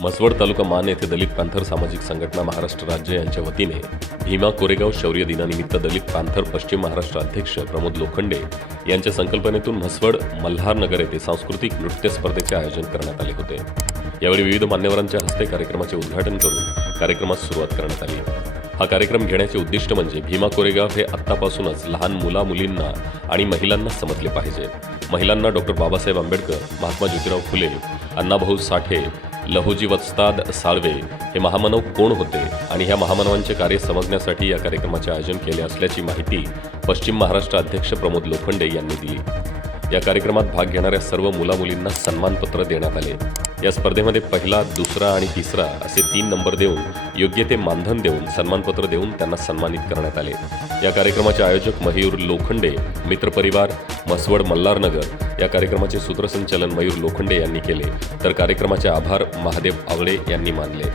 म्हसवड तालुका मान येथे दलित पांथर सामाजिक संघटना महाराष्ट्र राज्य यांच्या वतीने भीमा कोरेगाव शौर्य दिनानिमित्त दलित पांथर पश्चिम महाराष्ट्र अध्यक्ष प्रमोद लोखंडे यांच्या संकल्पनेतून म्हसवड मल्हार नगर येथे सांस्कृतिक नृत्य स्पर्धेचे आयोजन करण्यात आले होते. यावेळी विविध मान्यवरांच्या हस्ते कार्यक्रमाचे उद्घाटन करून कार्यक्रमास सुरुवात करण्यात आली. हा कार्यक्रम घेण्याचे उद्दिष्ट म्हणजे भीमा कोरेगाव हे आत्तापासूनच लहान मुला मुलींना आणि महिलांना समजले पाहिजे. महिलांना डॉक्टर बाबासाहेब आंबेडकर महात्मा ज्योतिराव फुले अण्णाभाऊ साठे लहुजी वस्ताद साळवे हे महामानव कोण होते आणि ह्या महामानवांचे कार्य समजण्यासाठी या कार्यक्रमाचे आयोजन केले असल्याची माहिती पश्चिम महाराष्ट्र अध्यक्ष प्रमोद लोखंडे यांनी दिली. या कार्यक्रमात भाग घेणाऱ्या सर्व मुलामुलींना सन्मानपत्र देण्यात आले. या स्पर्धेमध्ये पहिला दुसरा आणि तिसरा असे तीन नंबर देऊन योग्य ते मानधन देऊन सन्मानपत्र देऊन त्यांना सन्मानित करण्यात आले. या कार्यक्रमाचे आयोजक मयूर लोखंडे मित्रपरिवार म्हसवड मल्हारनगर या कार्यक्रमाचे सूत्रसंचालन मयूर लोखंडे यांनी केले. तर कार्यक्रमाचे आभार महादेव आवळे यांनी मानले.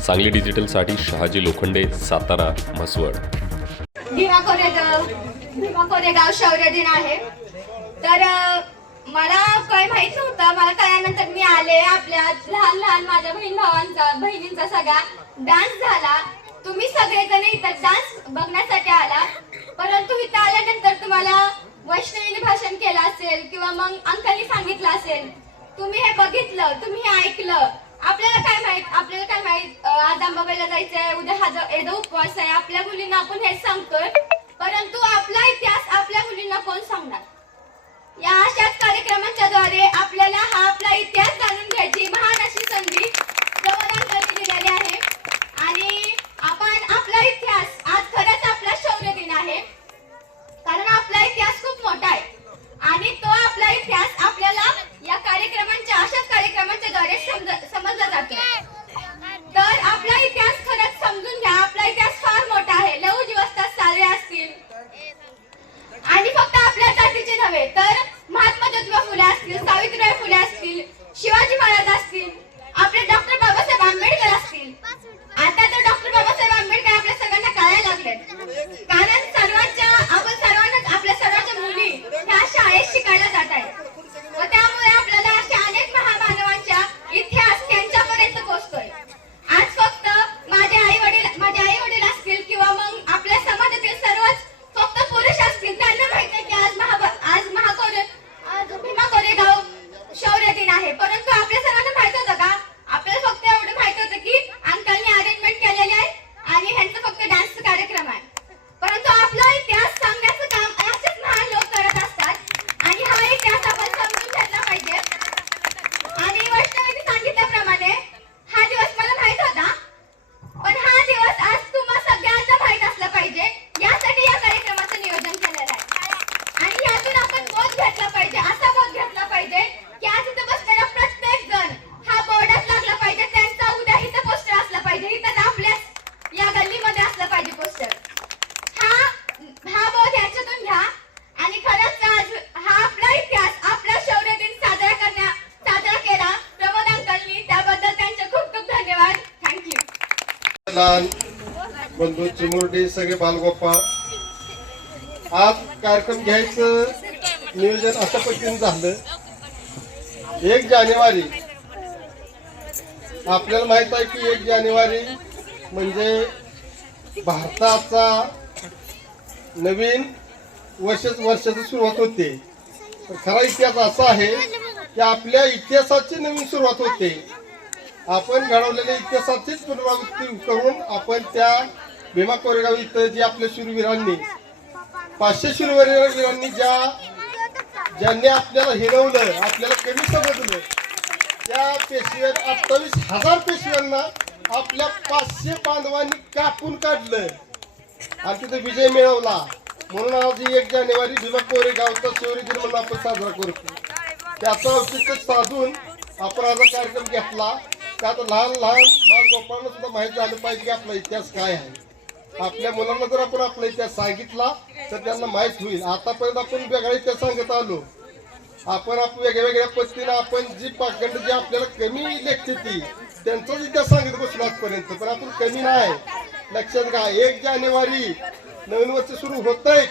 सांगली डिजिटलसाठी शहाजी लोखंडे सातारा म्हसवड. भीमा कोरेगाव भीमा कोरेगाव शौर्य दिन आहे. तर मला काय माहीत नव्हतं. मला कळल्यानंतर मी आले. आपल्या लहान लहान माझ्या बहीण भावांचा बहिणींचा सगळा डान्स झाला. तुम्ही सगळेजण इथं डान्स बघण्यासाठी आला. परंतु इथं आल्यानंतर तुम्हाला वैष्णवीने भाषण केलं असेल किंवा मग अंकलनी सांगितलं असेल तुम्ही हे बघितलं तुम्ही हे ऐकलं. आपल्याला काय माहीत? आपल्याला काय माहीत? आज आंबाबाईला जायचंय उद्या हा जो- एदा उपवास आहे आपल्या मुलींना आपण हेच सांगतोय. परंतु आपला इतिहास आपल्या मुलींना कोण सांगणार? या अशाच कार्यक्रमांच्या द्वारे आपल्याला हा आपला इतिहास जाणून घ्यायची महान अशी संधी प्रबोधनासाठी दिलेली आहे आणि आपण आपला इतिहास आज खरंच आपला शौर्य दिन आहे कारण आपला इतिहास खूप मोठा आहे आणि तो आपला इतिहास आपल्याला या कार्यक्रमांच्या अशाच कार्यक्रमांच्या द्वारे समज- समजला जातो तर आपला इतिहास खरंच समजून घ्या आपला इतिहास फार मोठा आहे लहू जीवस्तात सारे असतील आणि फक्त आपल्या जातीचे नव्हे तर महात्मा ज्योतिबा फुले असतील सावित्रीबाई फुले असतील शिवाजी महाराज असतील आपले डॉक्टर बाबासाहेब आंबेडकर असतील आता तर डॉक्टर बाबासाहेब आंबेडकर आपल्या सगळ्यांना कळायला लागलेत कारण सर्वांच्या आपण सर्वांनाच आपल्या सर्वांच्या मुली ह्या शाळेत शिकायला जात आहेत व त्यामुळे आपल्याला अशा अनेक महामानवांच्या इतिहास त्यांच्यापर्यंत पोहोचतोय आज फक्त माझे आई वडील माझे आई वडील असतील किंवा मग आपल्या समाजातील सर्वच फक्त पुरुष असतील त्यांना माहीत आहे की आज महा आज महाकोरे आज भीमा कोरेगाव शौर्य दिन आहे परंतु आपल्या सर्वांना माहीत होतं का आपल्याला फक्त एवढं माहीत होतं की अंकलनी अरेंजमेंट केलेली आहे आणि ह्यांचं फक्त डान्सचा कार्यक्रम आहे परंतु आपला इतिहास सांगण्याचं काम असेच महान लोक करत असतात आणि हा इतिहास आपण समजून घेतला पाहिजे आणि वैष्णवीने सांगितल्याप्रमाणे हा दिवस मला माहीत होता पण हा दिवस आज तुम्हा सगळ्यांना माहीत असला पाहिजे यासाठी या कार्यक्रमाचं नियोजन केलेलं आहे आणि यातून आपण बोध घेतला पाहिजे असा बोध घेतला पाहिजे की आज इथं बसलेला प्रत्येक जण हा बोर्डात लागला पाहिजे त्यांचा उद्या इथं पोस्टर असला पाहिजे इथं आपल्याच या गल्लीमध्ये असलं पाहिजे पोस्टर हा हा बोध याच्यातून घ्या आणि खरंच आज हा आपला इतिहास आपला शौर्य दिन साजरा करण्या साजरा केला प्रमोद अंकलनी त्याबद्दल त्यांचे खूप खूप धन्यवाद लहान बंधू चिमुरडी सगळे बालगोप्पा आज कार्यक्रम घ्यायचं नियोजन अशा पद्धतीने झालं. एक जानेवारी. आपल्याला माहीत आहे की एक जानेवारी म्हणजे भारताचा नवीन वर्ष वर्षाची सुरुवात होते. खरा इतिहास असा आहे की आपल्या इतिहासाची नवीन सुरुवात होते. आपण घडवलेल्या इतिहासाचीच पुनरावृत्ती करून आपण त्या भीमा कोरेगाव इथं जे आपल्या शूरवीरांनी पाचशे शूरवीरांनी ज्या ज्यांनी आपल्याला हिरवलं आपल्याला कमी समजलं त्या पेशव्या अठ्ठावीस हजार पेशव्यांना आपल्या पाचशे बांधवांनी कापून काढलं. आणि तिथे विजय मिळवला. म्हणून आज एक जानेवारी भीमा कोरेगावचा शौर्य दिन म्हणून आपण साजरा करतो. त्याचं औचित्य साधून आपण आज कार्यक्रम घेतला. आता लहान लहान बालगोपाळांना सुद्धा माहीत झालं पाहिजे की आपला इतिहास काय आहे. आपल्या मुलांना जर आपण आपला इतिहास सांगितला तर त्यांना माहीत होईल. आतापर्यंत आपण वेगळा इतिहास सांगत आलो. आपण आपण वेगळ्या वेगळ्या पद्धतीनं आपण जी पाखंड जी आपल्याला कमी लेखते ती त्यांचाच इतिहास सांगत बसलो आजपर्यंत. पण आपण कमी नाही. लक्षात घ्या एक जानेवारी नवीन वर्ष सुरू होत आहे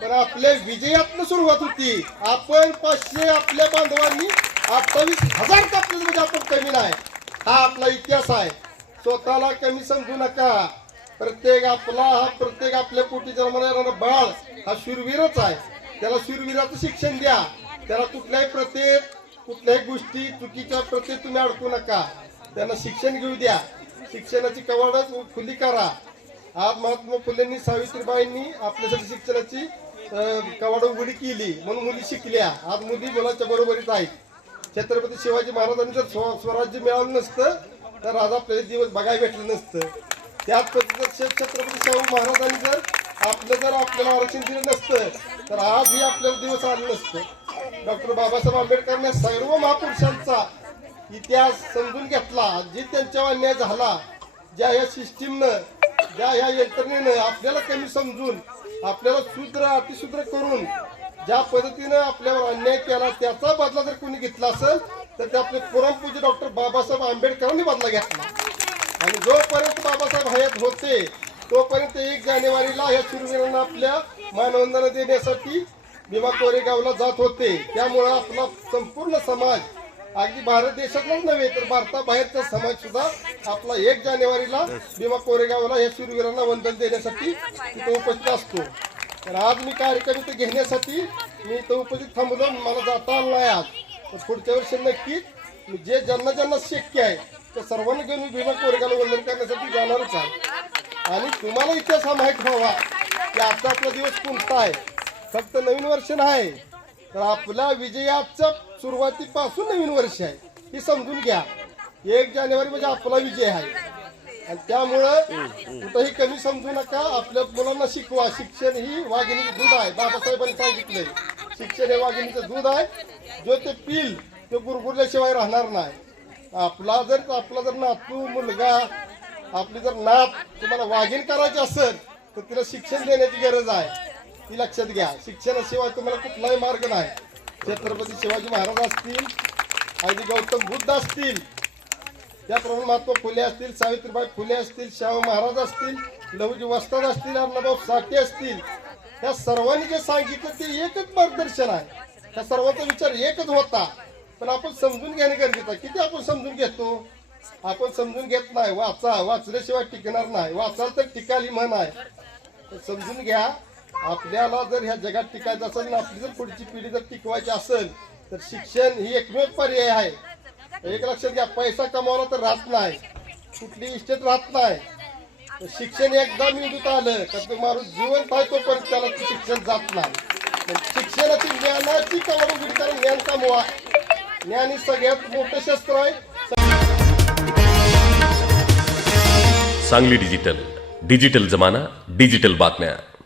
पण आपल्या विजयातनं सुरुवात होती. आपण पाचशे आपल्या बांधवांनी अठ्ठावीस हजार कापले म्हणजे आपण कमी नाही. हा आपला इतिहास आहे. स्वतःला कमी समजू नका. प्रत्येक आपला हा प्रत्येक आपल्या पोटी जन्माला येणारा बाळ हा शूरवीरच आहे. त्याला शूरवीराचं शिक्षण द्या. त्याला कुठल्याही प्रत्येक कुठल्याही गोष्टी चुकीच्या प्रत्येक तुम्ही अडकू नका. त्यांना शिक्षण घेऊ द्या. शिक्षणाची कवाडच खुली करा. आज महात्मा फुलेंनी सावित्रीबाईंनी आपल्यासाठी शिक्षणाची कवाड उघडी केली. म्हणून मुली शिकल्या. आज मुली मुलाच्या बरोबरीत आहेत. छत्रपती शिवाजी महाराजांनी जर स्व स्वराज्य मिळालं नसतं तर आज आपल्याला दिवस बघायला भेटलं नसतं. त्याच पद्धतीनं छत्रपती शाहू महाराजांनी जर आपलं जर आपल्याला आरक्षण दिलं नसतं तर आजही आपल्याला दिवस आलं नसतं. डॉक्टर बाबासाहेब आंबेडकरने सर्व महापुरुषांचा इतिहास समजून घेतला जे त्यांच्यावर अन्याय झाला ज्या या सिस्टीमनं ज्या या यंत्रणेनं आपल्याला कमी समजून आपल्याला शूद्र अतिशूद्र करून ज्या पद्धतीनं आपल्यावर अन्याय केला त्याचा बदला जर कोणी घेतला असेल तर ते आपले पुराणपूज्य डॉक्टर बाबासाहेब आंबेडकरांनी बदला घेतला. आणि जोपर्यंत बाबासाहेब हयात होते तोपर्यंत एक जानेवारीला या शूरवीरांना आपल्या मानवंदना देण्यासाठी भीमा कोरेगावला जात होते. त्यामुळं आपला संपूर्ण समाज अगदी भारत देशातलाच नव्हे तर भारताबाहेरचा समाज सुद्धा आपला एक जानेवारीला भीमा कोरेगावला या शूरवीरांना वंदन देण्यासाठी तिथे उपस्थित असतो. तर आज मी कार्यक्रम इथे घेण्यासाठी मी इथं उपस्थित थांबलो मला जाता आलं नाही आज. तर पुढच्या वर्षी नक्कीच मी जे ज्यांना ज्यांना शक्य आहे त्या सर्वांना घेऊन मी भीमा कोरेगावला वंदन करण्यासाठी जाणारच आहे. आणि तुम्हाला इतिहास हा माहीत व्हावा की आजचा आपला दिवस कोणता आहे. फक्त नवीन वर्ष नाही तर आपल्या विजयाचं सुरुवातीपासून नवीन वर्ष आहे. हे समजून घ्या. एक जानेवारी म्हणजे आपला विजय आहे. आणि त्यामुळं कुठंही कमी समजू नका. आपल्या मुलांना शिकवा. शिक्षण ही वाघिणीचं दूध आहे. बाबासाहेबांनी सांगितलंय. शिक्षण हे वाघिणीचं दूध आहे. जो ते पिल तो गुरगुरल्याशिवाय राहणार नाही. आपला जर आपला जर नातू मुलगा आपली जर नात तुम्हाला वाघीण करायची असेल तर तिला शिक्षण देण्याची गरज आहे. ती लक्षात घ्या. शिक्षणाशिवाय तुम्हाला कुठलाही मार्ग नाही. छत्रपती शिवाजी महाराज असतील आणि गौतम बुद्ध असतील त्याप्रमाणे महात्मा फुले असतील सावित्रीबाई फुले असतील शाहू महाराज असतील लहुजी वस्ताद असतील अण्णाभाऊ साठे असतील या सर्वांनी जे सांगितलं ते एकच मार्गदर्शन आहे. त्या सर्वांचा विचार एकच होता. पण आपण समजून घेणे गरजेचं आहे. किती आपण समजून घेतो? आपण समजून घेत नाही. वाचा वाचल्याशिवाय टिकणार नाही. वाचाल तर टिकाली म्हण आहे. तर समजून घ्या. आपल्याला जर ह्या जगात टिकायचं असेल आणि आपली जर पुढची पिढी जर टिकवायची असेल तर शिक्षण ही एकमेव पर्याय आहे. एक लक्षात घ्या पैसा कमावला तर राहत नाही. कुठली इस्टेट राहत नाही. तर शिक्षण एकदा मिळत आलं तर तो माणूस जीवन पाहतो पण त्याला शिक्षण जात नाही. शिक्षणाची ज्ञानाची कवड उघडी कारण ज्ञान कमवा. ज्ञान ही सगळ्यात मोठं शस्त्र आहे. सांगली डिजिटल. डिजिटल जमाना डिजिटल बातम्या.